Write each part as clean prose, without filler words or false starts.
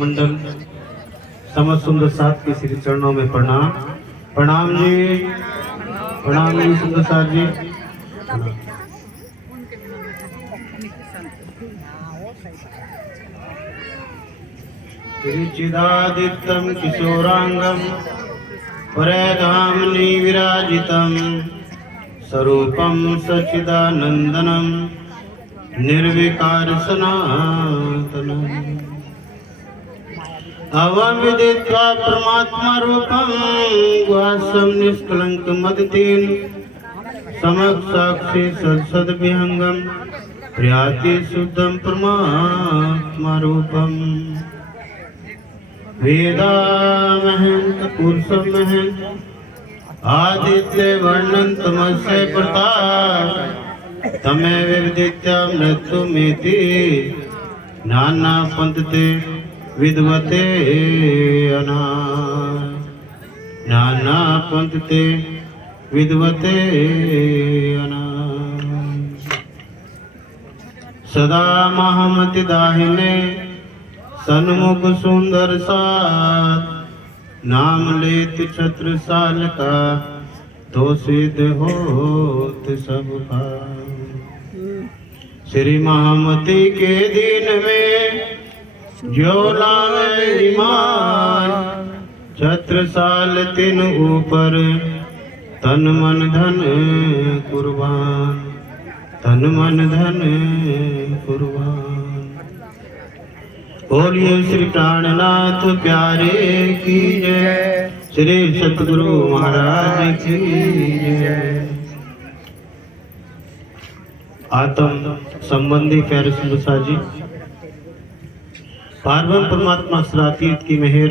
मंडल समस्त सुंदर साथ के श्री चरणों में प्रणाम। प्रणाम जी, प्रणाम जी सुंदर साथ जी। चिदादित्यं किशोरांगं वरधामनि विराजितं स्वरूपं सच्चिदानंदनं निर्विकार सनातनम् अवं विदित्वा परमात्मा रूपं गुहासं निष्कलंकं मदतीन् समक्षाक्षि सद्सद्विहंगं प्रियाति शुद्धं परमात्मा रूपम् वेदामहं पुरुषमहं आदित्य वर्णं तमस्य प्रताप तमेव विदित्य मृत्युमेति नाना पंथते विद्वते अनाथ नाना पंथते विद्वते अनाथ सदा महामति दाहिने सन्मुख सुंदर साथ नाम लेत छत्रसाल का तो सिद्ध होत सबका। श्री महामती के दिन में जो लावे ईमान छत्रसाल तिन ऊपर तन मन धन कुर्बान तन मन धन कुर्बान। बोलिए श्री प्राणनाथ प्यारे की जय, श्री सतगुरु महाराज की जय। आत्म संबंधी प्यारे सुंदरसा जी, पार्वण परमात्मा सरातीत की मेहर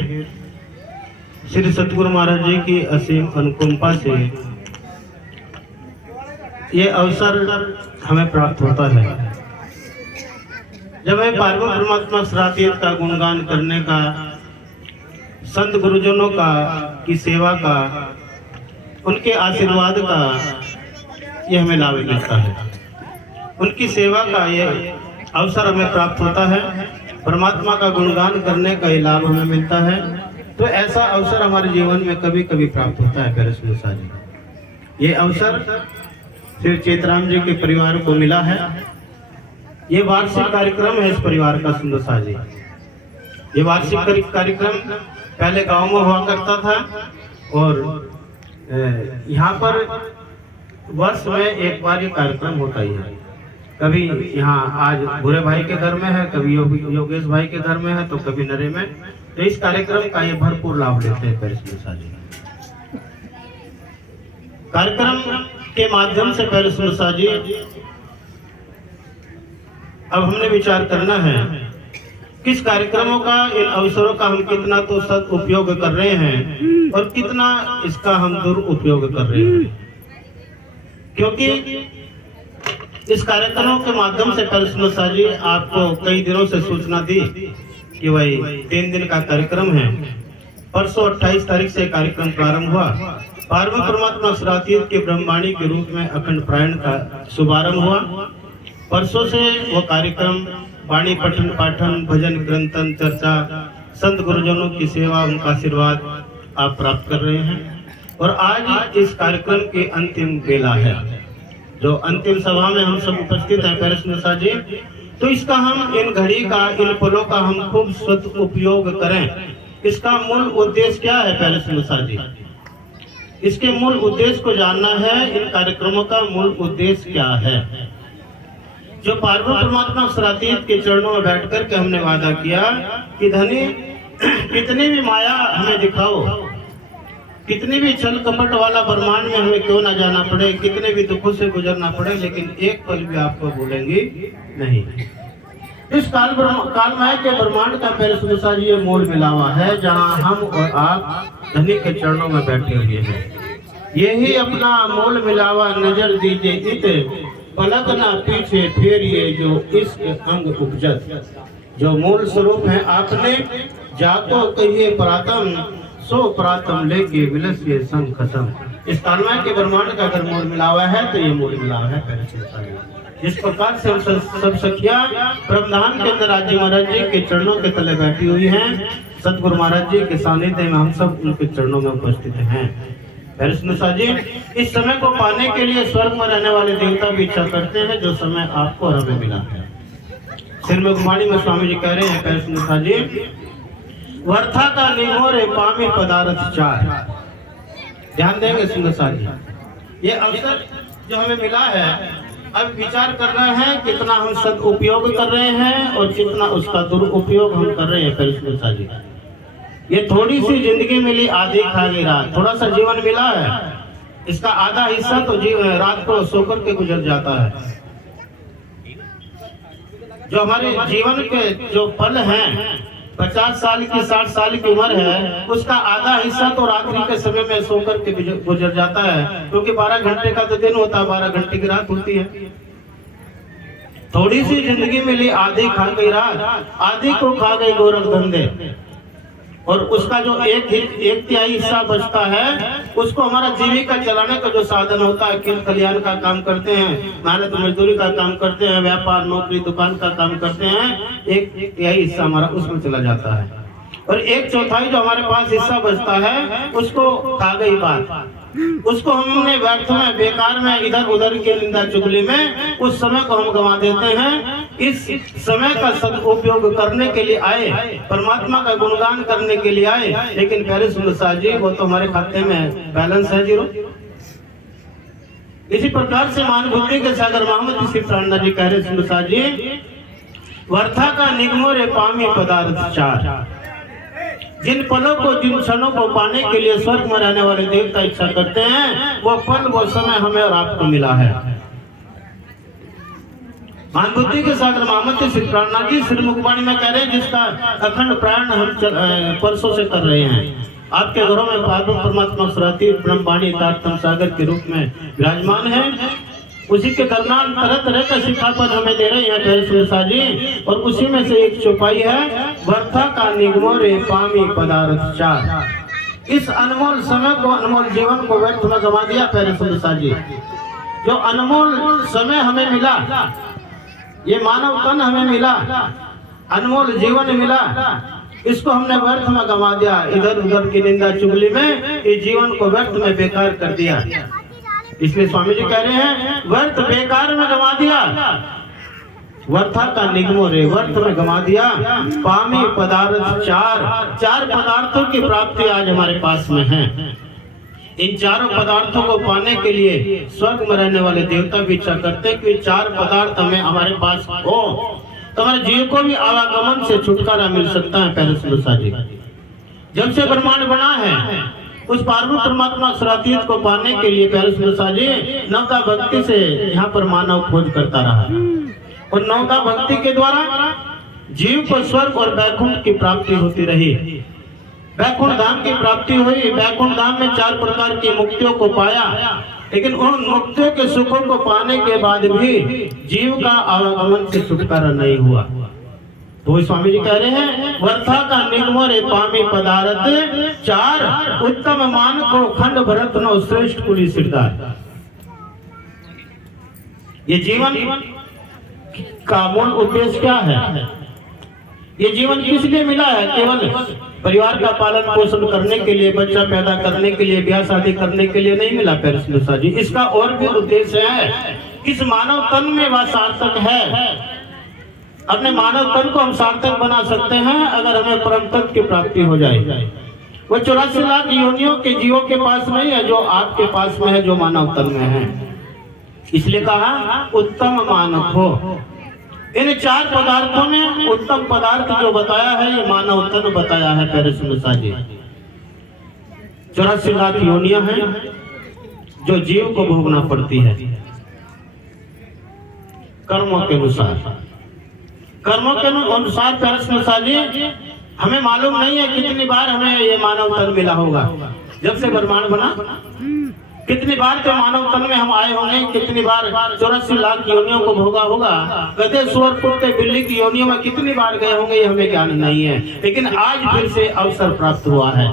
श्री सतगुरु महाराज जी की असीम अनुकंपा से ये अवसर हमें प्राप्त होता है जब हमें पार्वण परमात्मा सरातीत का गुणगान करने का, संत गुरुजनों का की सेवा का, उनके आशीर्वाद का ये हमें लाभ मिलता है। उनकी सेवा का ये अवसर हमें प्राप्त होता है, परमात्मा का गुणगान करने का ये लाभ हमें मिलता है। तो ऐसा अवसर हमारे जीवन में कभी कभी प्राप्त होता है प्यारे सुंदरसा जी। ये अवसर श्री चेतराम जी के परिवार को मिला है। ये वार्षिक कार्यक्रम है इस परिवार का सुंदरसा जी। ये वार्षिक कार्यक्रम पहले गांव में हुआ करता था और यहाँ पर वर्ष में एक बार ये कार्यक्रम होता ही है। कभी यहाँ आज भूरे भाई के घर में है, कभी योगेश भाई के घर में है, तो कभी नरे में। तो इस कार्यक्रम का ये भरपूर लाभ लेते हैं प्यारे सुंदरसा जी। कार्यक्रम के माध्यम से प्यारे सुंदरसा जी अब हमने विचार करना है किस कार्यक्रमों का, इन अवसरों का हम कितना तो सदुपयोग कर रहे हैं और कितना इसका हम दुरुपयोग कर रहे हैं। क्योंकि इस कार्यक्रमों के माध्यम से प्यारे सुंदरसा जी आपको कई दिनों से सूचना दी कि भाई 3 दिन का कार्यक्रम है। परसों 28 तारीख से कार्यक्रम प्रारंभ हुआ। पार्वण परमात्मा सरातीत के ब्रह्मवाणी के रूप में अखंड पारायण का शुभारंभ हुआ। परसों से वो कार्यक्रम वाणी पठन पाठन भजन कीर्तन चर्चा संत गुरुजनों की सेवा, उनका आशीर्वाद आप प्राप्त कर रहे हैं। और आज इस कार्यक्रम के अंतिम बेला है, जो अंतिम सभा में हम सब उपस्थित हैं प्यारे सुंदरसा जी। तो इसका हम इन घड़ी का, इन पलों का हम खूब सदुपयोग करें। इसका मूल उद्देश्य क्या है प्यारे सुंदरसा जी? इसके मूल उद्देश्य को जानना है। इन कार्यक्रमों का मूल उद्देश्य क्या है? जो पार्वण परमात्मा सरातीत के चरणों में बैठकर के हमने वादा किया कि धनी कितनी भी माया हमें दिखाओ, कितनी भी छल कपट वाला ब्रह्मांड में हमें क्यों ना जाना पड़े, कितने भी दुखों से गुजरना पड़े, लेकिन एक पल भी आपको भूलेंगे नहीं। इस कालमय के ब्रह्मांड का प्यारे सुंदरसा जी ये मोल मिलावा है, जहाँ हम और आप धनी के चरणों में बैठे हुए हैं। यही अपना मोल मिलावा नजर दीजिए इत पलक ना पीछे फेरिए जो इश्क अंग उपजत। जो मूल स्वरूप है आपने जाको कहिए प्रातम, सो प्रातम लेके विलसिए संग खत्म। इस कालमय के ब्रह्मांड का अगर मूल मिलावा है तो ये मूल मिलावा है प्यारे सुंदरसा जी। जिस प्रकार से हम सब सखियां ब्रह्मधाम के अंदर राज्य महाराज जी के चरणों के तले बैठी हुई हैं, सतगुरु महाराज जी के सानिध्य में हम सब उनके चरणों में उपस्थित हैं। जी, इस समय को पाने के लिए स्वर्ग में रहने वाले देवता भी इच्छा करते हैं जो समय आपको और हमें मिला है। सिर में गुमानी में स्वामी जी कह रहे हैं पैर जी, वर्था का निगोरे पामी पदार्थ चार। ध्यान देंगे सुंदर जी, ये अवसर जो हमें मिला है, अब विचार कर रहे हैं कितना हम सदुपयोग कर रहे हैं और कितना उसका दुरुपयोग हम कर रहे हैं। करिश्मा जी, ये थोड़ी सी जिंदगी मिली, आधी खा गई रात। थोड़ा सा जीवन मिला है, इसका आधा हिस्सा तो रात को सोकर के गुजर जाता है। जो हमारे जीवन के जो पल हैं, 50 साल की 60 साल की उम्र है, उसका आधा हिस्सा तो रात्रि के समय में सोकर के गुजर जाता है, क्योंकि 12 घंटे का तो दिन होता है, 12 घंटे की रात होती है। थोड़ी सी जिंदगी मिली, आधी खा गई रात, आधी को खा गई गोरख धंधे, और उसका जो एक तिहाई हिस्सा बचता है, उसको हमारा जीविका चलाने का जो साधन होता है, खेत खलियान का काम करते हैं, मेहनत मजदूरी का काम करते हैं, व्यापार नौकरी दुकान का काम करते हैं, एक तिहाई हिस्सा हमारा उसमें चला जाता है, और 1/4 जो हमारे पास हिस्सा बचता है, उसको खा गई बात। उसको हमने व्यर्थ में, बेकार में, इधर उधर की निंदा चुगली में उस समय को हम गंवा देते हैं। इस समय का सदुपयोग करने के लिए आए, परमात्मा का गुणगान करने के लिए आए, लेकिन पहले सुंदर जी, वो तो हमारे खाते में बैलेंस है 0। इसी प्रकार से मान बुद्धि के सागर मोहम्मद श्री प्राणनाथ जी कह रहे सुंदर जी, वर्था का निगमो रे पामी पदार्थ चार। जिन पलों को, जिन क्षणों को पाने के लिए स्वर्ग में रहने वाले देवता इच्छा करते हैं, वो पल, वो समय हमें और आपको मिला है। मान बुद्धि के सागर मोहम्मद श्री प्राणनाथ जी श्री मुखबाणी में कह रहे हैं, जिसका अखंड प्राण हम परसों से कर रहे हैं। आपके घरों में पार्वती परमात्मा सुराती ब्रह्मवाणी तारतम सागर के रूप में विराजमान है। उसी के दरम्यान तरह तरह का शिक्षापद हमें दे रहे हैं जी, और उसी में से एक चौपाई है, वर्था का निगमो रे पामी पदार्थ चार। इस अनमोल समय को, अनमोल जीवन को व्यर्थ में गंवा दिया पहले जी। जो अनमोल समय हमें मिला, ये मानव तन हमें मिला, अनमोल जीवन मिला, इसको हमने व्यर्थ में गंवा दिया। इधर उधर की निंदा चुगली में इस जीवन को व्यर्थ में बेकार कर दिया। इसलिए स्वामी जी कह रहे हैं, व्यर्थ बेकार में गंवा दिया, वर्था का निगमो रे, व्यर्थ में गंवा दिया पामी पदार्थ चार पदार्थों की प्राप्ति आज हमारे पास में है। इन चारों पदार्थों को पाने के लिए स्वर्ग में रहने वाले देवता भी इच्छा करते हैं कि 4 पदार्थ हमें हमारे पास हो, तो हमारे जीव को भी आवागमन से छुटकारा मिल सकता है। पहले जी, जब से ब्रह्मांड बना है, उस पार्वती परमात्मा सुरातीत को पाने के लिए पहले जी नवता भक्ति से यहाँ पर मानव खोज करता रहा, और नवता भक्ति के द्वारा जीव को स्वर्ग और वैकुंठ की प्राप्ति होती रही। वैकुंठ धाम की प्राप्ति हुई। वैकुंठ धाम में 4 प्रकार की मुक्तियों को पाया, लेकिन उन मुक्तियों के सुखों को पाने के बाद भी जीव का आवागमन से छुटकारा नहीं हुआ। तो स्वामी जी कह रहे हैं, वर्था का निगमो रे पामी पदार्थ चार, उत्तम मान को खंड भरत नो श्रेष्ठ कुली सिरदार। ये जीवन का मूल उद्देश्य क्या है? ये जीवन किस लिए मिला है? केवल परिवार का पालन पोषण करने के लिए, बच्चा पैदा करने के लिए, ब्याह शादी करने के लिए नहीं मिला पैरसनुसा जी। इसका और भी उद्देश्य है। इस मानव तन में वह सार्थक है। अपने मानव तन को हम सार्थक बना सकते हैं अगर हमें परम तत्व की प्राप्ति हो जाए। वो 84 लाख योनियों के जीवों के पास नहीं है जो आपके पास में है, जो मानव तन में है। इसलिए कहा उत्तम मानव हो। इन 4 पदार्थों में उत्तम पदार्थ जो बताया है ये मानव तन बताया है पैरसनुसा जी। 84 लाख योनियां हैं जो जीव को भोगना पड़ती है कर्मों के अनुसार। कर्मों के अनुसार पैरसनुसा जी हमें मालूम नहीं है कितनी बार हमें ये मानव तन मिला होगा। जब से ब्रह्मांड बना कितनी बार तो मानव तन में हम आए होंगे, कितनी बार 84 लाख योनियों को भोगा होगा। गधे सुअर कुत्ते बिल्ली की योनियों में कितनी बार गए होंगे ये हमें ज्ञान नहीं है, लेकिन आज फिर से अवसर प्राप्त हुआ है।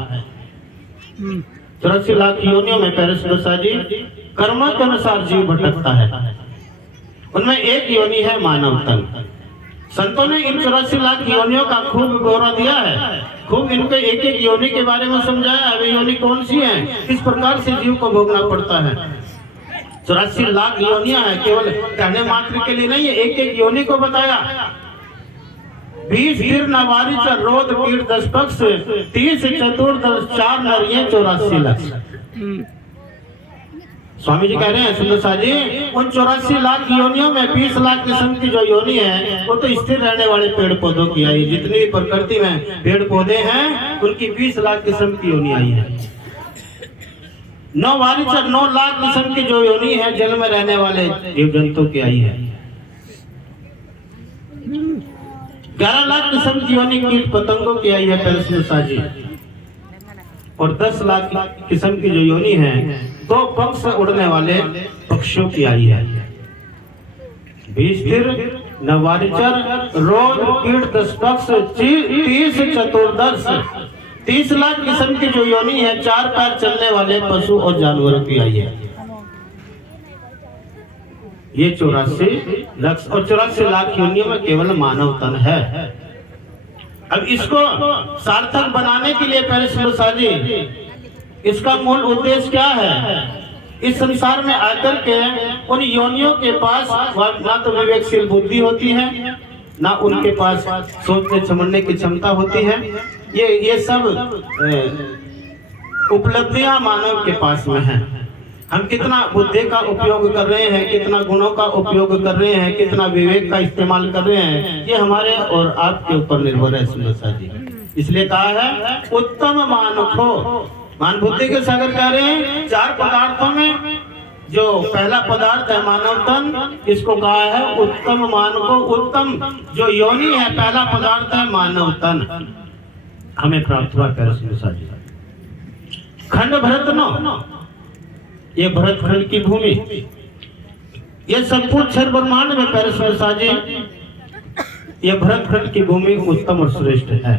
84 लाख योनियों में पैरसनुसा जी कर्मों के अनुसार जीव भटकता है उनमें एक योनि है मानव तन। संतों ने इन 84 लाख योनियों का खूब ब्यौरा दिया है, खूब इनको एक एक योनि के बारे में समझाया है। वे योनि कौन सी है, किस प्रकार से जीव को भोगना पड़ता है। 84 लाख योनियां हैं, केवल कहने मात्र के लिए नहीं है, एक एक योनि को बताया। 20 फिर नवारी च रोद कीट 10 पक्ष 30 चतुर्दश 4 नर ये 84 लाख। स्वामी जी कह रहे हैं सुंदर साह जी, उन 84 लाख योनियों में 20 लाख किस्म की जो योनि है वो तो स्थिर रहने वाले पेड़ पौधों की आई। जितनी भी प्रकृति में पेड़ पौधे हैं उनकी 20 लाख किस्म की योनि आई है। 9 लाख किस्म की जो योनि है जल में रहने वाले जीव जंतु की आई है। 11 लाख किस्म की योनि कीट पतंगों की आई है सुंदर साह जी। और 10 लाख किस्म की जो योनि है 2 पंख से उड़ने वाले पक्षियों की आई है। 20 फिर नवारिचर रोद कीट 10 पक्ष 30 चतुर्दश 30 लाख किस्म की जो योनि है 4 पैर चलने वाले पशु और जानवरों की आई है। ये 84 लाख और 84 लाख योनियों में केवल मानव तन है। अब इसको सार्थक बनाने के लिए पहले सुंदर साह जी, इसका मूल उद्देश्य क्या है। इस संसार में आकर के उन योनियों के पास ना तो विवेकशील बुद्धि होती है, ना उनके पास सोचने समझने की क्षमता होती है। ये सब उपलब्धियां मानव के पास में है। हम कितना बुद्धि का उपयोग कर रहे हैं, कितना गुणों का उपयोग कर रहे हैं, कितना विवेक का इस्तेमाल कर रहे हैं, ये हमारे और आपके ऊपर निर्भर है सुंदर साह जी। इसलिए कहा है उत्तम मानखो, मान बुद्धि के सागर कह रहे हैं 4 पदार्थों में जो पहला पदार्थ है मानव तन, इसको कहा है उत्तम मानको। उत्तम जो योनि है पहला पदार्थ है मानव तन, हमें प्राप्त हुआ सुंदर साह जी। खंड भरत नो, ये भरत खंड की भूमि, ये सब कुछ क्षर ब्रह्मांड में प्यारे सुंदर साह जी, ये भरत खंड की भूमि उत्तम और श्रेष्ठ है।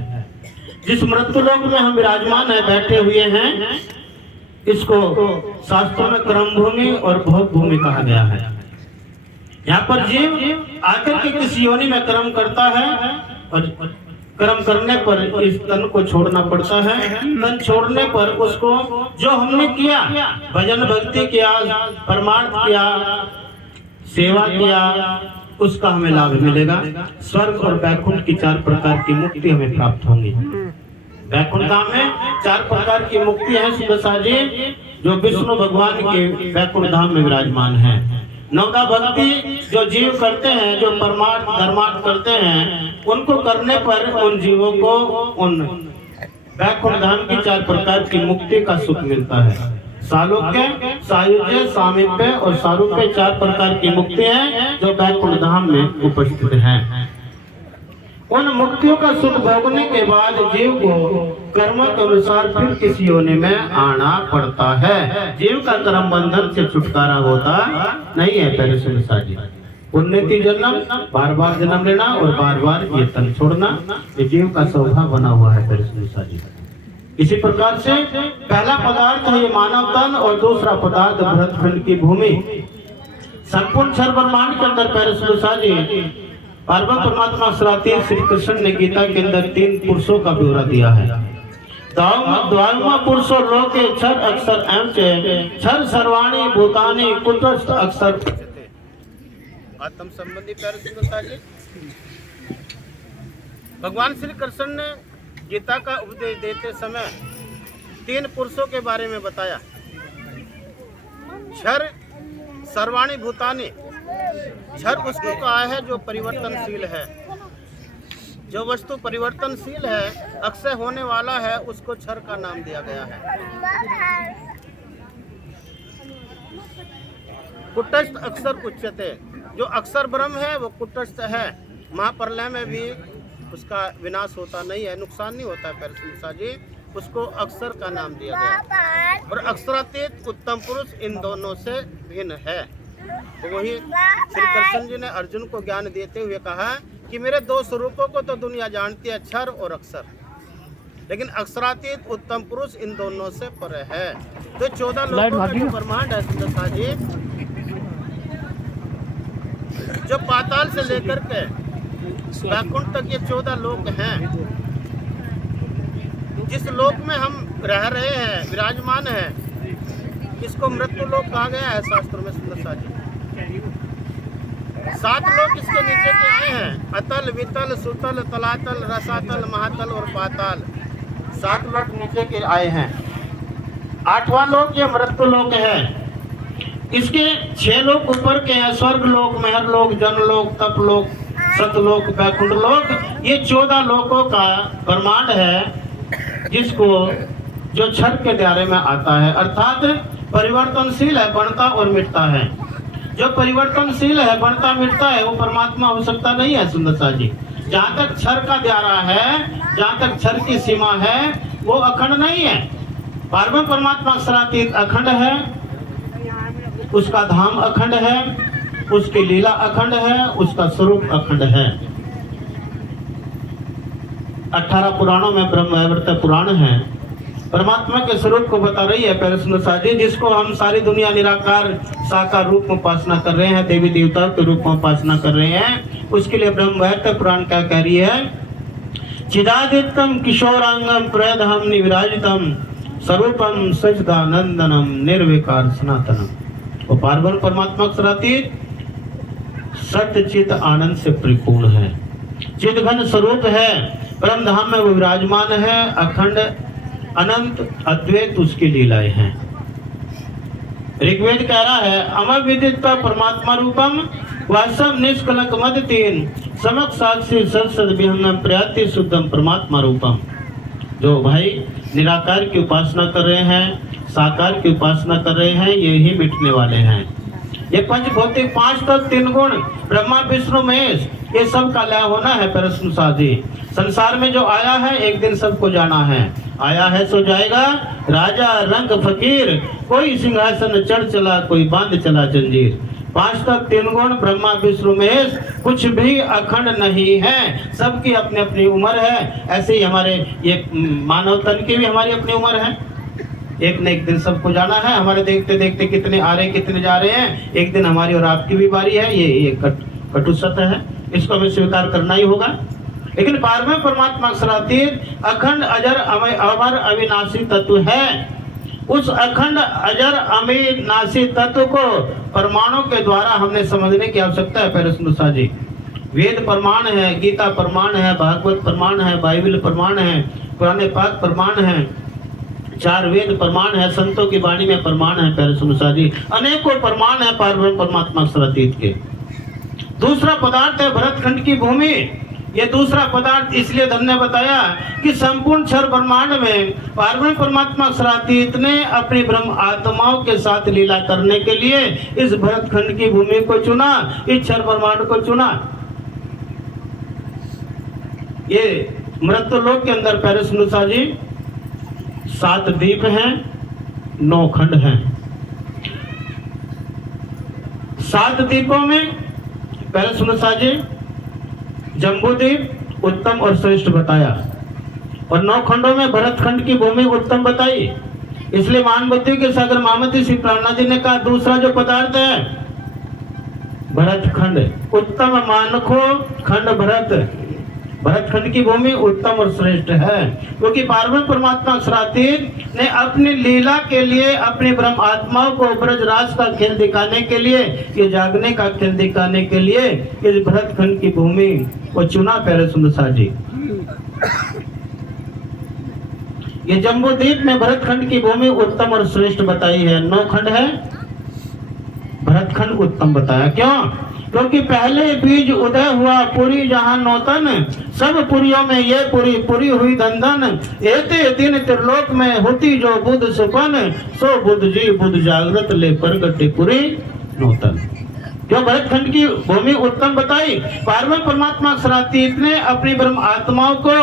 जिस मृत्यु लोक में हम विराजमान है, बैठे हुए हैं, इसको शास्त्रों में कर्म भूमि और भोग भूमि कहा गया है। यहाँ पर जीव आकर के किस योनि में कर्म करता है और कर्म करने पर इस तन को छोड़ना पड़ता है। तन छोड़ने पर उसको जो हमने किया, भजन भक्ति किया, परमार्थ किया, सेवा किया, उसका हमें लाभ मिलेगा। स्वर्ग और वैकुंठ की 4 प्रकार की मुक्ति हमें प्राप्त होंगी। वैकुंठ धाम में 4 प्रकार की मुक्ति है सुंदर साह जी, जो विष्णु भगवान के वैकुंठ धाम में विराजमान है। नौका भक्ति जो जीव करते हैं, जो परमार्थ धर्मार्थ करते हैं, उनको करने पर उन जीवों को उन वैकुंठ धाम की 4 प्रकार की मुक्ति का सुख मिलता है। सालोक्य, सायुज्य, सामीप्य और सारूप्य 4 प्रकार की मुक्ति है जो वैकुंठ धाम में उपस्थित हैं। उन मुक्तियों का सुख भोगने के बाद जीव को कर्म के अनुसार फिर किसी योनि में आना पड़ता है। जीव का कर्म बंधन से छुटकारा होता नहीं है प्यारे सुंदर साह जी। उन्नति जन्म, बार बार जन्म लेना और बार बार ये तन छोड़ना, ये जीव का स्वभाव बना हुआ है प्यारे सुंदर साह जी। इसी प्रकार से पहला पदार्थ है ये मानव तन और दूसरा पदार्थ भरत खंड की भूमि। संपूर्ण क्षर ब्रह्मांड के अंदर प्यारे सुंदर साह जी पार्वत परमात्मा श्राती श्री कृष्ण ने गीता के अंदर 3 पुरुषों का ब्यौरा दिया है। द्वारमा पुरुषों लोके क्षर अक्षर एवं क्षर सर्वाणी भूतानि कुटस्थ अक्षर। आत्म संबंधी प्यारे सुंदर साह जी, भगवान श्री कृष्ण ने गीता का उपदेश देते समय 3 पुरुषों के बारे में बताया। क्षर सर्वाणी भूतानि, क्षर उसको कहा है जो परिवर्तनशील है, जो वस्तु परिवर्तनशील है, अक्षय होने वाला है, उसको क्षर का नाम दिया गया है। कुटस्थ अक्षर उच्यते, जो अक्षर ब्रह्म है वो कुटस्थ है। महाप्रलय में भी उसका विनाश होता नहीं है, नुकसान नहीं होता है प्यारे साह जी, उसको अक्षर का नाम दिया गया। और अक्षरातीत उत्तम पुरुष इन दोनों से भिन्न है। तो वही श्री कृष्ण जी ने अर्जुन को ज्ञान देते हुए कहा कि मेरे 2 स्वरूपों को तो दुनिया जानती है, क्षर और अक्षर, लेकिन अक्षरातीत उत्तम पुरुष इन दोनों से परे है। तो 14 लोगों का जो ब्रह्मांड है सुंदर साह जी, जो पाताल से लेकर के वैकुंठ तक ये 14 लोक हैं। जिस लोक में हम रह रहे हैं, विराजमान हैं, इसको मृत्यु लोक कहा गया है शास्त्रों में। सुंदरता जी 7 लोक इसके नीचे के आए हैं, अतल, वितल, सुतल, तलातल, रसातल, महातल और पाताल। 7 लोक नीचे के आए हैं। 8वां लोक ये मृत्यु लोक है। इसके 6 लोक ऊपर के हैं, स्वर्ग लोक, महर लोक, जन लोक, तप लोक, सतलोक, वैकुंठ लोक। ये 14 लोकों का ब्रह्मांड है, जिसको जो छठ के दायरे में आता है, अर्थात परिवर्तनशील है, बढ़ता और मिटता है। जो परिवर्तनशील है, बढ़ता मिटता है, वो परमात्मा हो सकता नहीं है। सुंदरता जी जहाँ तक क्षर का दायरा है, जहाँ तक क्षर की सीमा है, वो अखंड नहीं है। पारब्रह्म परमात्मा अक्षरातीत अखंड है, उसका धाम अखंड है, उसकी लीला अखंड है, उसका स्वरूप अखंड है। 18 पुराणों में ब्रह्म वैवर्त पुराण है, परमात्मा के स्वरूप को बता रही है प्यारे सुंदर जी, जिसको हम सारी दुनिया निराकार साकार रूप में उपासना कर रहे हैं, देवी देवताओं के रूप में उपासना कर रहे हैं। उसके लिए ब्रह्म वैवर्त पुराण क्या कह रही है? चिदादित्यम किशोरांगम प्रयदहम निविराजितम स्वरूपम सच्चिदानंदनम निर्विकार सनातनम। वो पारब्रह्म परमात्मा अक्षरातीत सत्य चित आनंद से परिपूर्ण है, चिदघन स्वरूप है, परम धाम में वो विराजमान है, अखंड अनंत अद्वैत उसकी लीलाएं हैं। ऋग्वेद कह रहा है अमर विदित परमात्मा रूपम वास्तव निष्कलंक मद 3 समक साक्षी सत्सद विहंगम प्रयाति शुद्धम परमात्मा रूपम। जो भाई निराकार की उपासना कर रहे हैं, साकार की उपासना कर रहे हैं, ये ही मिटने वाले हैं। ये पंचभौतिक 5 तत्व 3 गुण ब्रह्मा विष्णु महेश, ये सब का लय होना है प्रश्न साधी। संसार में जो आया है एक दिन सबको जाना है, आया है सो जाएगा, राजा रंग फकीर, कोई सिंहासन चढ़ चला, कोई बांध चला जंजीर। 5 तत्व 3 गुण ब्रह्मा विष्णु महेश कुछ भी अखंड नहीं है, सबकी अपनी अपनी उम्र है। ऐसे ही हमारे ये मानव तन की भी हमारी अपनी उम्र है, एक न एक दिन सबको जाना है। हमारे देखते देखते कितने आ रहे कितने जा रहे हैं, एक दिन हमारी और आपकी भी बारी है। ये कटु सत्य है, इसको हमें स्वीकार करना ही होगा। लेकिन पारब्रह्म परमात्मा अक्षरातीत अखंड अजर अमर अविनाशी तत्व है। उस अखंड अजर अविनाशी तत्व को परमाणु के द्वारा हमने समझने की आवश्यकता है। पैरसनुषा जी वेद प्रमाण है, गीता प्रमाण है, भागवत प्रमाण है, बाइबल प्रमाण है, पुराने पाक प्रमाण है, 4 वेद प्रमाण है, संतों की वाणी में प्रमाण है। पैरसनुषा जी अनेकों प्रमाण है पारब्रह्म परमात्मा अक्षरातीत के। दूसरा पदार्थ है भरतखंड की भूमि। ये दूसरा पदार्थ इसलिए धन्य बताया कि संपूर्ण क्षर ब्रह्मांड में पारब्रह्म परमात्मा अक्षरातीत ने अपनी ब्रह्म आत्माओं के साथ लीला करने के लिए इस भरतखंड की भूमि को चुना, इस क्षर ब्रह्मांड को चुना। ये मृत्युलोक के अंदर पैरसनुषा जी 7 द्वीप हैं, 9 खंड हैं। 7 द्वीपों में पैरसनुषा जी जम्बूद्वीप उत्तम और श्रेष्ठ बताया, और 9 खंडों में भरतखंड की भूमि उत्तम बताई। इसलिए मान बुद्धि के सागर महामती श्री प्राणनाथ जी ने कहा दूसरा जो पदार्थ है भरतखंड, उत्तम मानखो खंड भरत, भरतखंड की भूमि उत्तम और श्रेष्ठ है। क्योंकि पारब्रह्म परमात्मा अक्षरातीत ने अपनी लीला के लिए अपनी ब्रह्म आत्माओं को ब्रजराज का खेल दिखाने के लिए, ये जागने का खेल दिखाने के लिए इस भरतखंड की भूमि को चुना। पैरसनुषा जी ये जम्बूद्वीप में भरतखंड की भूमि उत्तम और श्रेष्ठ बताई है। 9 खंड है, भरतखंड उत्तम बताया। क्यों? क्योंकि पहले बीज उदय हुआ पुरी जहां नौतन, सब पुरियों में ये पुरी हुई दंदन, एते दिन त्रिलोक में होती जो बुध सुपन, सो बुध जी बुध जागृत ले प्रगटे पुरी नौतन। जो भरतखंड की भूमि उत्तम बताई, पारब्रह्म परमात्मा अक्षरातीत ने अपनी ब्रह्म आत्माओं को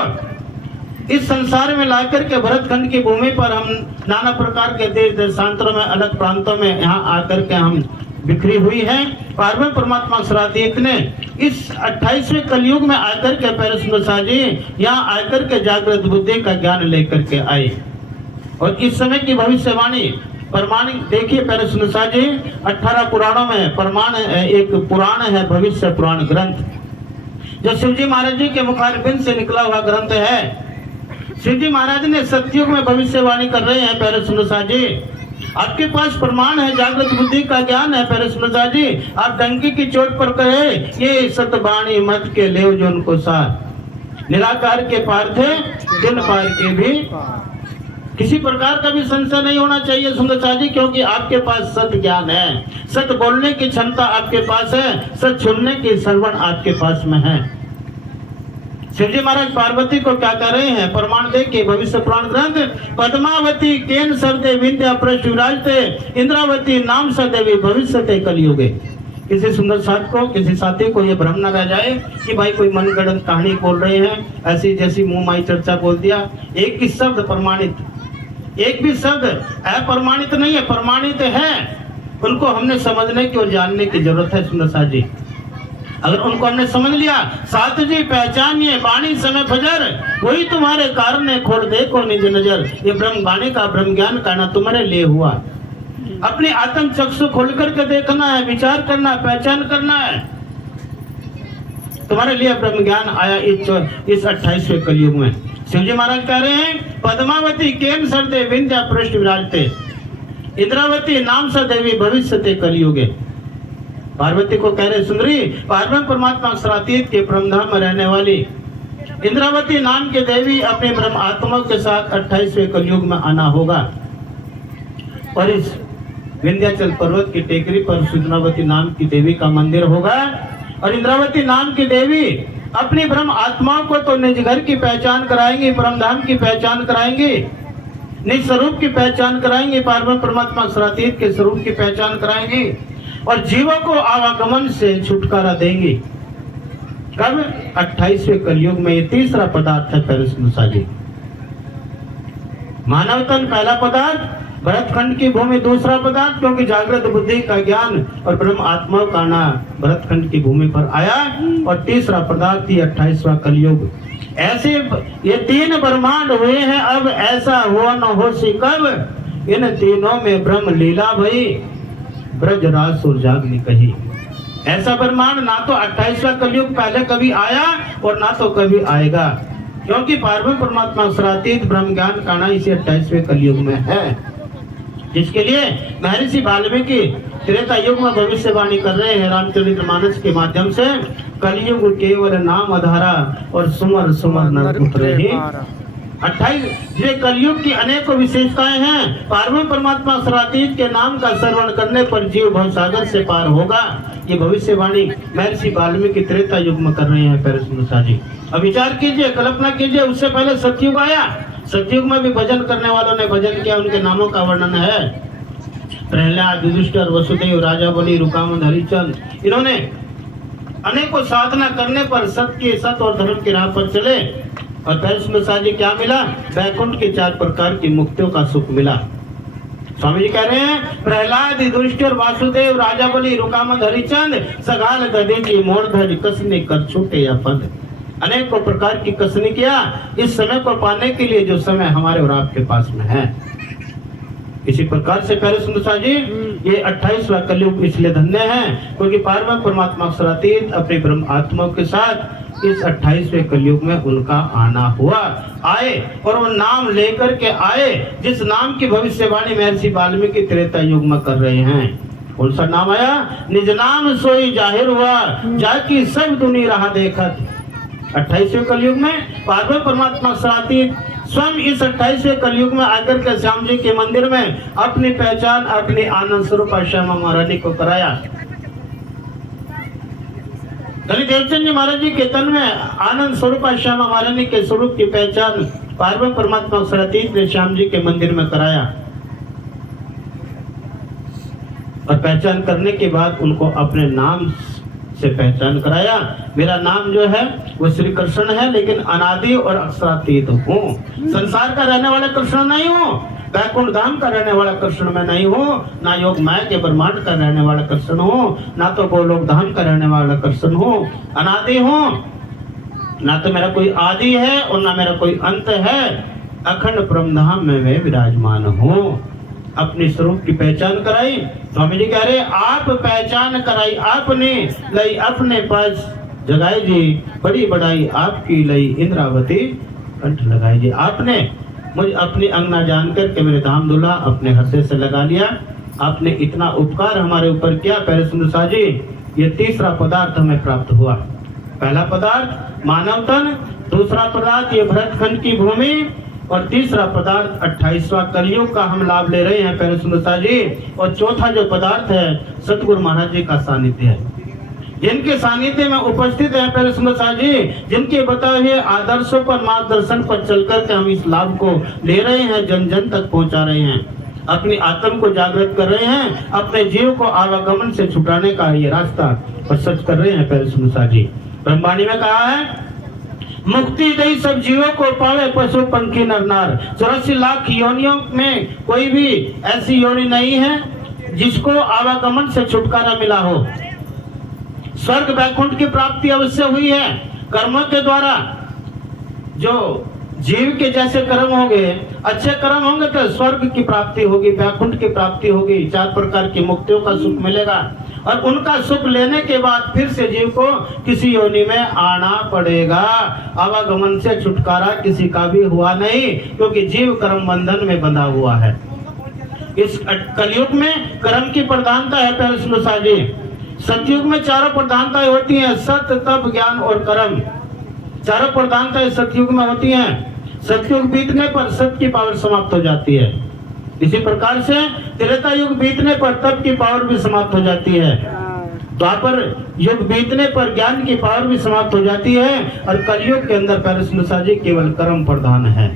इस संसार में लाकर के भरतखंड की भूमि पर हम नाना प्रकार के देश देशांतरों में अलग प्रांतों में यहाँ आकर के हम बिखरी हुई है। पारब्रह्म परमात्मा अक्षरातीत ने इस 28वें कलयुग में आकर के पैरसनुषा जी यहाँ आकर के जागृत बुद्धि का ज्ञान लेकर के आए, और इस समय की भविष्यवाणी प्रमाण देखिए पहले सुनसा जी, 18 पुराणों में प्रमाण एक पुराण है भविष्य पुराण ग्रंथ, जो शिवजी महाराज जी के मुखारबिंद से निकला हुआ ग्रंथ है। शिवजी महाराज ने सतयुग में भविष्यवाणी कर रहे हैं। पहले सुनसा जी, आपके पास प्रमाण है, जागृत बुद्धि का ज्ञान है। पहले सुनसा जी, आप डंकी की चोट पर कहे ये सतबाणी मत के ले जो उनको साथ, निराकार के पार थे दिन पार के भी, किसी प्रकार का भी संशय नहीं होना चाहिए सुंदरसा जी, क्योंकि आपके पास सत ज्ञान है, सत बोलने की क्षमता आपके पास है, सत सुनने की श्रवण आपके पास में है। शिवजी महाराज पार्वती को क्या कर रहे हैं, प्रमाण देखिए भविष्य पुराण ग्रंथ, पद्मावती केन सरदे विद्या पृष्ठ विराजते, इंद्रावती नाम सदेवी भविष्यते कलयुगे। किसी सुंदर साथ को, किसी साथी को ये भ्रम न रह जाए कि भाई कोई मनगढ़ंत कहानी बोल रहे हैं, ऐसी जैसी मुंह माई चर्चा बोल दिया। एक भी शब्द प्रमाणित, एक भी शब्द अप्रमाणित नहीं है, प्रमाणित है। उनको हमने समझने की और जानने की जरूरत है सुंदर जी। अगर उनको हमने समझ लिया, साथ जी पहचानिए बाणी समय फजर, वही तुम्हारे कारण है खोल देखो निज नजर। ये ब्रह्म बाणी का ब्रह्म ज्ञान करना तुम्हारे लिए हुआ, अपने आत्म चक्षु खोल करके देखना है, विचार करना है, पहचान करना है। तुम्हारे लिए ब्रह्म ज्ञान आया इस 28वें कलयुग में। शिवजी महाराज कह रहे हैं, पद्मावती केम सरदे विंध्या पृष्ठ विराजते, इंद्रावती नाम स देवी भविष्यते कलयुगे। पार्वती को कह रहे सुंदरी, पार्वती परमात्मा अक्षरातीत के ब्रह्मधाम में रहने वाली इंद्रावती नाम के देवी अपने ब्रह्म आत्मा के साथ 28वें कलयुग में आना होगा। और इस विंध्याचल पर्वत की टेकरी पर इंद्रावती नाम की देवी का मंदिर होगा। और इंद्रावती नाम की देवी अपनी ब्रह्म आत्माओं को तो निज घर की पहचान कराएंगी, ब्रह्मधाम की पहचान कराएंगी, निज स्वरूप की पहचान कराएंगे, पार्वती परमात्मा अक्षरातीत के स्वरूप की पहचान कराएंगी और जीवों को आवागमन से छुटकारा देंगी। कब? 28वें कलयुग में। ये तीसरा पदार्थ है पेरिस जी। मानव तन पहला पदार्थ, भरतखंड की भूमि दूसरा पदार्थ, क्योंकि जागृत बुद्धि का ज्ञान और ब्रह्म आत्मा का नाम भरतखंड की भूमि पर आया। और तीसरा पदार्थ ही 28वां कलयुग। ऐसे ये तीन ब्रह्मांड हुए हैं, अब ऐसा हुआ न हो सी कब, इन तीनों में ब्रह्म लीला भई, ब्रज रासुर जागनी कही। ऐसा ब्रह्मांड ना तो 28वां कलयुग पहले कभी आया और ना तो कभी आएगा, क्योंकि पार्वती परमात्मा अक्षरातीत ब्रह्म ज्ञान काना इसी 28वें कलयुग में है। जिसके लिए महर्षि वाल्मीकि त्रेता युग में भविष्यवाणी कर रहे हैं रामचरितमानस के माध्यम से, कलयुग केवल नाम आधारा और सुमर सुमर नर उतरे ही। 28 ये कलयुग की अनेक विशेषताएं हैं। पार्वती परमात्मा अक्षरातीत के नाम का श्रवण करने पर जीव भवसागर से पार होगा। ये भविष्यवाणी महर्षि वाल्मीकि त्रेता युग में कर रहे हैं पेरिस जी। अब विचार कीजिए, कल्पना कीजिए, उससे पहले सतयुग आया। सतयुग में भी भजन करने वालों ने भजन किया, उनके नामों का वर्णन है। प्रहलाद, युधिष्ठिर, वसुदेव, राजा बलि, रुकामन, हरिचंद, इन्होंने अनेकों साधना करने पर सत्य, सत और धर्म की राह पर चले और पेरिस जी क्या मिला? वैकुंठ के 4 प्रकार की मुक्तियों का सुख मिला। स्वामी जी कह रहे हैं, प्रहलाद, युधिष्ठिर, वासुदेव, राजा बलि, रुकामन, हरिचंद, सगाल दधीची मोरधर कसने कर छूटे या फंद। अनेकों प्रकार की कसनी किया इस समय को पाने के लिए जो समय हमारे और आपके पास में है। इसी प्रकार से पेरिस जी ये 28वां कलयुग इसलिए धन्य है क्योंकि पार्वती परमात्मा अक्षरातीत अपने ब्रह्म आत्मा के साथ इस 28वें कलयुग में उनका आना हुआ, आए और वो नाम लेकर के आए जिस नाम की भविष्यवाणी महर्षि वाल्मीकि त्रेता युग में कर रहे हैं। कौन सा नाम आया? निज नाम सोई जाहिर हुआ, जाकी सब दुनिया रहा देखत। 28वें कलयुग में पार्वती परमात्मा अक्षरातीत स्वयं इस 28वें कलयुग में आकर के श्याम जी के मंदिर में अपनी पहचान अपनी आनंद स्वरूप श्यामा महारानी को कराया। देवचंद जी महाराज जी के तन में आनंद स्वरूप श्यामा महारानी के स्वरूप की पहचान पार्वती परमात्मा अक्षरातीत ने श्याम जी के मंदिर में कराया। और पहचान करने के बाद उनको अपने नाम से पहचान कराया। मेरा नाम जो है वो श्री कृष्ण है, लेकिन अनादि और अक्षरातीत हूँ। संसार का रहने वाला कृष्ण नहीं हूँ, वैकुंठ धाम का रहने वाला कृष्ण मैं नहीं हूँ, ना योग माया के ब्रह्मांड का रहने वाला कृष्ण हूँ, ना तो गोलोक धाम का रहने वाला कृष्ण हूँ। अनादि हूँ, ना तो मेरा कोई आदि है और ना मेरा कोई अंत है। अखंड ब्रह्म धाम में मैं विराजमान हूँ। अपने स्वरूप की पहचान कराई। स्वामी जी कह रहे आप पहचान कराई आपने, लई अपने पास जगाई जी, बड़ी बड़ाई आपकी लई इंद्रावती कंठ लगाई जी। आपने मुझे अपनी अंगना जान कर के मेरे धाम दूल्हा अपने हृदय से लगा लिया। आपने इतना उपकार हमारे ऊपर किया प्यारे सुंदर शाह जी। ये तीसरा पदार्थ हमें प्राप्त हुआ। पहला पदार्थ मानव तन, दूसरा पदार्थ ये भरतखंड की भूमि, और तीसरा पदार्थ 28वां कलयुग का हम लाभ ले रहे हैं प्यारे सुंदर शाह जी। और चौथा जो पदार्थ है सतगुरु महाराज जी का सानिध्य है, जिनके सानिध्य में उपस्थित है प्यारे सुंदर शाह जी, जिनके बताए हुए आदर्शों पर मार्गदर्शन पर चल करके हम इस लाभ को ले रहे हैं, जन जन तक पहुंचा रहे हैं, अपनी आत्म को जागृत कर रहे हैं, अपने जीव को आवागमन से छुटाने का ये रास्ता पर सच कर रहे हैं प्यारे सुंदर शाह जी। ब्रह्मवाणी में कहा है मुक्ति दई सब जीवों को पावे पशु पंखी नर नार। 84 लाख योनियों में कोई भी ऐसी योनि नहीं है जिसको आवागमन से छुटकारा मिला हो। स्वर्ग वैकुंठ की प्राप्ति अवश्य हुई है कर्मों के द्वारा। जो जीव के जैसे कर्म होंगे, अच्छे कर्म होंगे तो स्वर्ग की प्राप्ति होगी, वैकुंठ की प्राप्ति होगी, 4 प्रकार की मुक्तियों का सुख मिलेगा। और उनका सुख लेने के बाद फिर से जीव को किसी योनि में आना पड़ेगा। आवागमन से छुटकारा किसी का भी हुआ नहीं, क्योंकि जीव कर्म बंधन में बंधा हुआ है। इस कलयुग में कर्म की प्रधानता है प्यारे सुंदर शाह जी। सतयुग में चारों प्रधानताएं होती हैं, सत्य तप ज्ञान और कर्म। चारों प्रधानताएं सतयुग में होती हैं। सतयुग बीतने पर सत्य की पावर समाप्त हो जाती है। इसी प्रकार से त्रेता युग बीतने पर तप की पावर भी समाप्त हो जाती है। द्वापर युग बीतने पर ज्ञान की पावर भी समाप्त हो जाती है। और कलयुग के अंदर प्यारे सुंदर शाह जी केवल कर्म प्रधान है।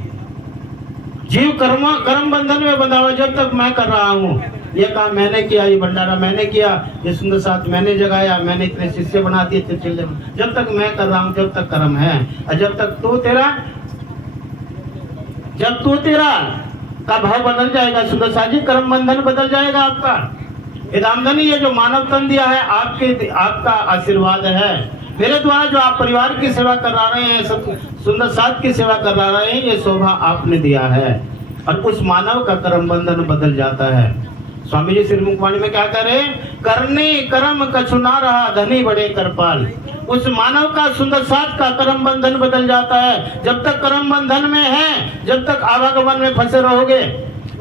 जीव कर्म बंधन में बंधा हुआ। जब तक मैं कर रहा हूँ, ये काम मैंने किया, ये भंडारा मैंने किया, ये सुंदर साथ मैंने जगाया, मैंने इतने शिष्य बना दिए, जब तक मैं कर रहा हूँ जब तक कर्म है। और जब तक तू तेरा का भाव बदल जाएगा सुंदर शाह जी, कर्म बंधन बदल जाएगा आपका। इदामदनी ये जो मानव तन दिया है आपका आशीर्वाद है। मेरे द्वारा जो आप परिवार की सेवा करा रहे हैं, सुंदर साथ की सेवा करा रहे हैं, ये शोभा आपने दिया है। और उस मानव का कर्म बंधन बदल जाता है। स्वामी जी श्रीमुखवाणी में क्या करे, करने कर्म कछु ना रहा धनी बड़े करपाल। उस मानव का सुंदर साथ का कर्म बंधन बदल जाता है। जब तक कर्म बंधन में है, जब तक आवागमन में फंसे रहोगे,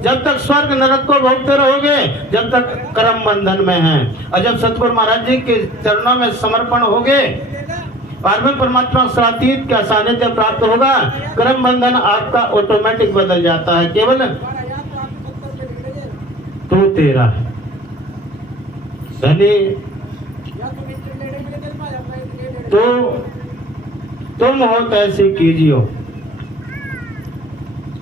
जब तक स्वर्ग नरक को भोगते रहोगे, जब तक कर्म बंधन में है। और जब सतगुरु महाराज जी के चरणों में समर्पण होगे, पारब्रह्म परमात्मा सातीत का सानिध्य प्राप्त होगा, कर्म बंधन आपका ऑटोमेटिक बदल जाता है। केवल तू तेरा धनी, तो तुम हो तैसी कीजियो,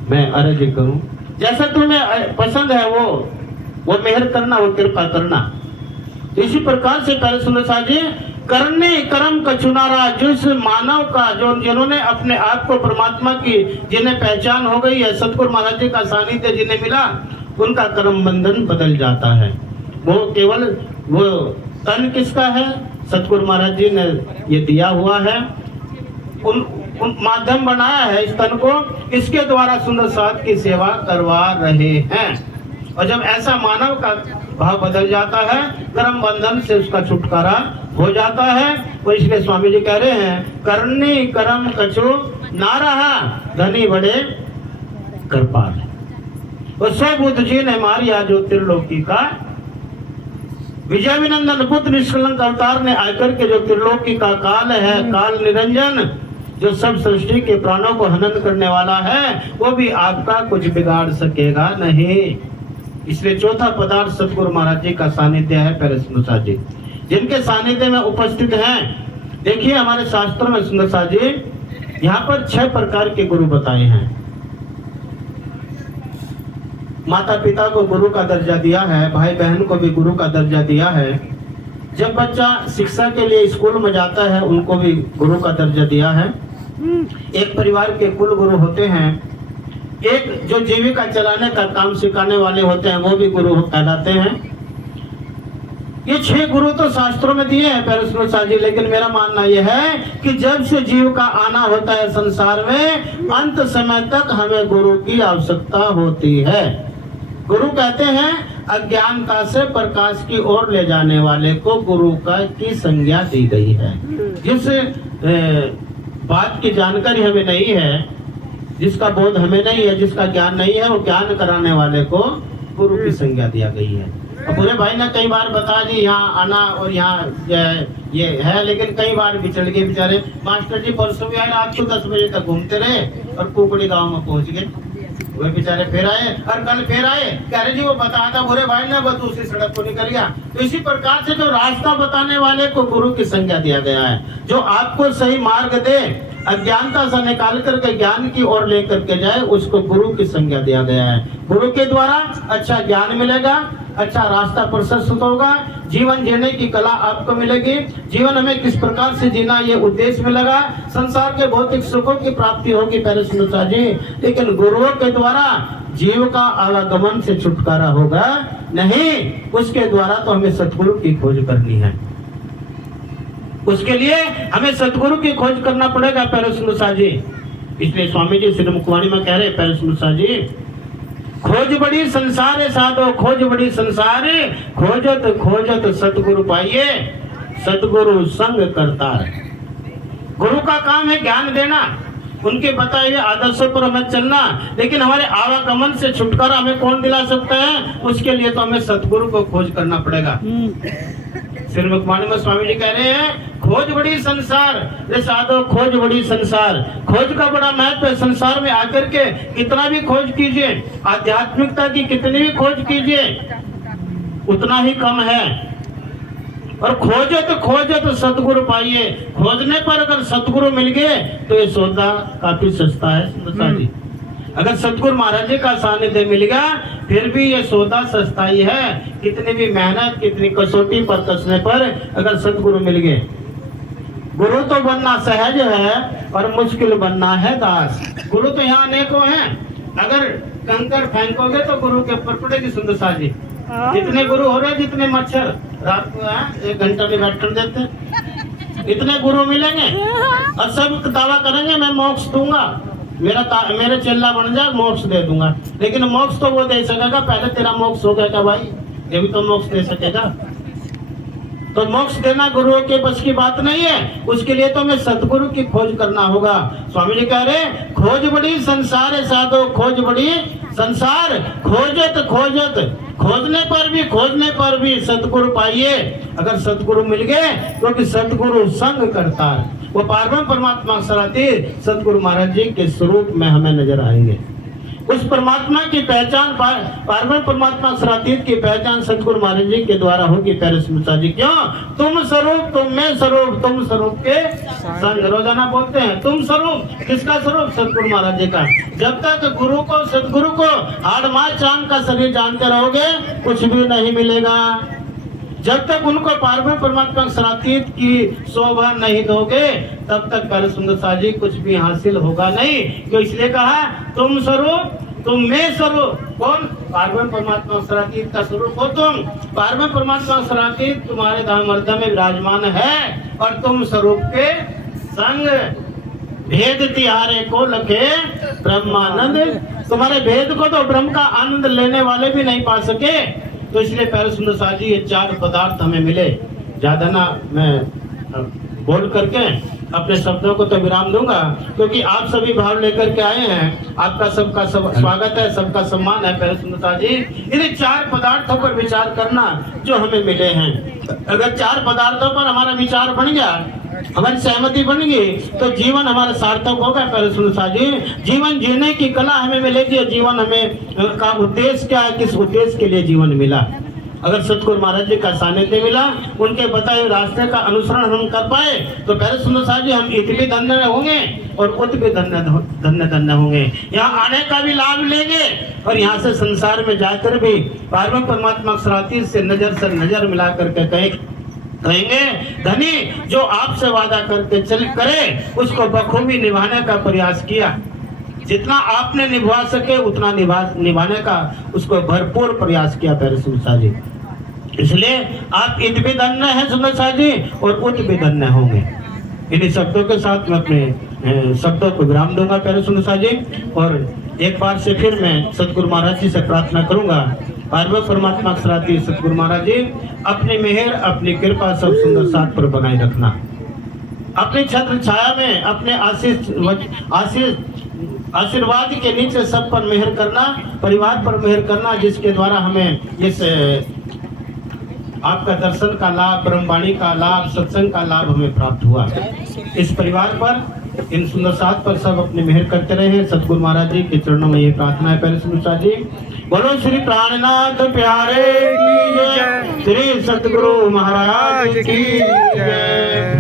मैं अर्ज करूं। जैसा तुम्हें पसंद है वो मेहर करना, वो कृपा करना। तो इसी प्रकार से प्यारे सुंदर शाह जी, करने कर्म का चुनारा, जिस मानव का जो जिन्होंने अपने आप को परमात्मा की जिन्हें पहचान हो गई है, सतगुरु महाराज जी का सानिध्य जिन्हें मिला, उनका कर्म बंधन बदल जाता है। वो केवल वो तन किसका है, सतगुरु महाराज जी ने ये दिया हुआ है, उन माध्यम बनाया है इस तन को, इसके द्वारा सुंदर साथ की सेवा करवा रहे हैं। और जब ऐसा मानव का भाव बदल जाता है, कर्म बंधन से उसका छुटकारा हो जाता है। और इसलिए स्वामी जी कह रहे हैं, करने कर्म कछु ना रहा धनी बड़े कृपाल। और सो बुद्ध जी ने मारिया जो त्रिलोकी का विजय विनंदन बुद्ध निष्कलंक अवतार ने आकर के जो त्रिलोकी का काल है, काल निरंजन, जो सब सृष्टि के प्राणों को हनन करने वाला है, वो भी आपका कुछ बिगाड़ सकेगा नहीं। इसलिए चौथा पदार्थ सतगुरु महाराज जी का सानिध्य है प्यारे सुंदर शाह जी, जिनके सानिध्य में उपस्थित हैं। देखिए हमारे शास्त्रों में सुंदर शाह जी यहाँ पर 6 प्रकार के गुरु बताए हैं। माता पिता को गुरु का दर्जा दिया है, भाई बहन को भी गुरु का दर्जा दिया है। जब बच्चा शिक्षा के लिए स्कूल में जाता है, उनको भी गुरु का दर्जा दिया है। एक परिवार के कुल गुरु होते हैं, एक जो जीविका चलाने का काम सिखाने वाले होते हैं, वो भी गुरु कहलाते हैं। ये 6 गुरु तो शास्त्रों में दिए हैं प्यारे सुंदर शाह जी, लेकिन मेरा मानना यह है कि जब से जीव का आना होता है संसार में, अंत समय तक हमें गुरु की आवश्यकता होती है। गुरु कहते हैं अज्ञानता से प्रकाश की ओर ले जाने वाले को गुरु का की संज्ञा दी गई है। जिस बात की जानकारी हमें नहीं है, जिसका बोध हमें नहीं है, जिसका ज्ञान नहीं है, वो ज्ञान कराने वाले को गुरु की संज्ञा दिया गई है। अब पूरे भाई ने कई बार बता दी यहाँ आना और यहाँ ये है, लेकिन कई बार बिछड़ गए बेचारे। मास्टर जी परसों भी आए, रात को 10 बजे तक घूमते रहे और कुकड़ी गांव में पहुंच गए। वे बेचारे फिर आए और कल फिर आए, कह रहे जी वो बताया था बुरे भाई ने, बस दूसरी सड़क को निकल गया। तो इसी प्रकार से जो रास्ता बताने वाले को गुरु की संज्ञा दिया गया है, जो आपको सही मार्ग दे, अज्ञानता से निकाल करके ज्ञान की ओर लेकर के जाए, उसको गुरु की संज्ञा दिया गया है। गुरु के द्वारा अच्छा ज्ञान मिलेगा, अच्छा रास्ता प्रशस्त होगा, जीवन जीने की कला आपको मिलेगी। जीवन हमें किस प्रकार से जीना ये उद्देश्य मिलेगा। संसार के भौतिक सुखों की प्राप्ति होगी पहले सुनता जी, लेकिन गुरुओं के द्वारा जीव का आवागमन से छुटकारा होगा नहीं। उसके द्वारा तो हमें सतगुरु की खोज करनी है। उसके लिए हमें सतगुरु की खोज करना पड़ेगा पहले सुनता जी। इसलिए स्वामी जी श्री मुखवाणी में कह रहे पहले सुनता जी, खोज बड़ी संसार साधो, खोज बड़ी संसार, खोजत खोजत सतगुरु पाइए, सतगुरु संग करता है। गुरु का काम है ज्ञान देना, उनके बताए हुए आदर्शों पर हमें चलना, लेकिन हमारे आवागमन से छुटकारा हमें कौन दिला सकता है? उसके लिए तो हमें सतगुरु को खोज करना पड़ेगा। श्री मुखवाणी में स्वामी जी कह रहे हैं, खोज बड़ी संसार रे साधो, खोज बड़ी संसार। खोज का बड़ा महत्व है। संसार में आकर के कितना भी खोज कीजिए, आध्यात्मिकता की कितनी भी खोज कीजिए, उतना ही कम है। और खोजत सतगुरु पाइए। खोजने पर अगर सतगुरु मिल गए तो ये सौदा काफी सस्ता है सुंदरता जी। अगर सतगुरु महाराज जी का सानिध्य मिल गया फिर भी ये सौदा सस्ता ही है। कितनी भी मेहनत, कितनी कसौटी पर कसने पर अगर सतगुरु मिल गए। गुरु तो बनना सहज है और मुश्किल बनना है दास। गुरु तो यहाँ अनेकों हैं। अगर कंकर फेंकोगे तो गुरु के ऊपर पड़ेगी सुंदरता जी। जितने गुरु हो रहे, जितने मच्छर रात को 1 घंटा भी बैठने देते, इतने गुरु मिलेंगे और सब दावा करेंगे मैं मोक्ष दूंगा, मेरे चेला बन जा, मोक्ष दे दूंगा। लेकिन मोक्ष तो वो दे सकेगा, पहले तेरा मोक्ष हो गया क्या भाई? ये भी तो मोक्ष दे सकेगा। तो मोक्ष देना गुरुओं के बस की बात नहीं है। उसके लिए तो हमें सतगुरु की खोज करना होगा। स्वामी जी कह रहे, खोज बड़ी संसार साधो, खोज बड़ी संसार, खोजत खोजत, खोजने पर भी सतगुरु पाइए। अगर सतगुरु मिल गए, क्योंकि सतगुरु संग करता है। वो पारब्रह्म परमात्मा सरातीर सतगुरु महाराज जी के स्वरूप में हमें नजर आएंगे। उस परमात्मा की पहचान, पारब्रह्म परमात्मा सरातीर की पहचान सतगुरु महाराज जी के द्वारा होगी प्यारे स्मृता जी। क्यों? तुम स्वरूप, तुम में स्वरूप, तुम स्वरूप के संग। रोजाना बोलते हैं तुम स्वरूप। किसका स्वरूप? सतगुरु महाराज जी का। जब तक गुरु को, सतगुरु को हाड़ मार चांद का शरीर जानते रहोगे, कुछ भी नहीं मिलेगा। जब तक उनको पारब्रह्म परमात्मा सरातीत की शोभा नहीं दोगे, तब तक पहले सुंदर जी कुछ भी हासिल होगा नहीं। क्यों? इसलिए कहा तुम स्वरूप, तुम में स्वरूप। कौन? पारब्रह्म परमात्मा सरातीत का स्वरूप हो तुम। पारब्रह्म परमात्मा सरातीत तुम्हारे धाम हृदय में विराजमान है और तुम स्वरूप के संग। भेद तिहारे को लखे ब्रह्मानंद। तुम्हारे भेद को तो ब्रह्म का आनंद लेने वाले भी नहीं पा सके। तो इसलिए पहले सुंदर साहब जी, ये 4 पदार्थ हमें मिले। ज्यादा ना मैं बोल करके अपने शब्दों को तो विराम दूंगा, क्योंकि आप सभी भाव लेकर के आए हैं। आपका सबका सब स्वागत है, सबका सम्मान है। पहले सुंदर साहब जी, इन 4 पदार्थों पर विचार करना जो हमें मिले हैं। अगर 4 पदार्थों पर हमारा विचार बन गया, हमारी सहमति बन गई, तो जीवन हमारा सार्थक होगा। पहले सुनसा जी, जीवन जीने की कला हमें मिलेगी। जीवन हमें का उद्देश्य क्या है, किस उद्देश्य के लिए जीवन मिला। अगर सतगुरु महाराज जी का सानिध्य मिला, उनके बताए हुए रास्ते का अनुसरण हम कर पाए, तो पहले सुनसा जी हम इत भी धन्य होंगे और उत भी धन्य होंगे। यहाँ आने का भी लाभ लेंगे और यहाँ से संसार में जाकर भी पारब्रह्म परमात्मा सरातीत से नजर मिला करके कहेंगे धनी जो आपसे वादा करके चल करे, उसको बखूबी निभाने का प्रयास किया। जितना आपने निभा सके उतना निभाने का उसको भरपूर प्रयास किया पहले सुनसा जी। इसलिए आप इत भी धन्य है सुनसा जी और उत भी धन्य होंगे। इन्हीं शब्दों के साथ मैं अपने शब्दों को विराम दूंगा प्यारे सुनसा जी। और एक बार से फिर मैं सतगुरु महाराज जी से प्रार्थना करूंगा, पार्वती परमात्मा सराती सतगुरु महाराज जी अपनी मेहर अपनी कृपा सब सुंदर साथ पर बनाए रखना, अपनी छत्र छाया में अपने आशीर्वाद के नीचे सब पर मेहर करना, परिवार पर मेहर करना, जिसके द्वारा हमें इस आपका दर्शन का लाभ, ब्रह्मवाणी का लाभ, सत्संग का लाभ हमें प्राप्त हुआ। इस परिवार पर, इन सुंदर साथ पर सब अपने मेहर करते रहे। सतगुरु महाराज जी के चरणों में ये प्रार्थना है पहले सुनसा जी। बोलो श्री प्राणनाथ प्यारे की जय, श्री सतगुरु महाराज की जय।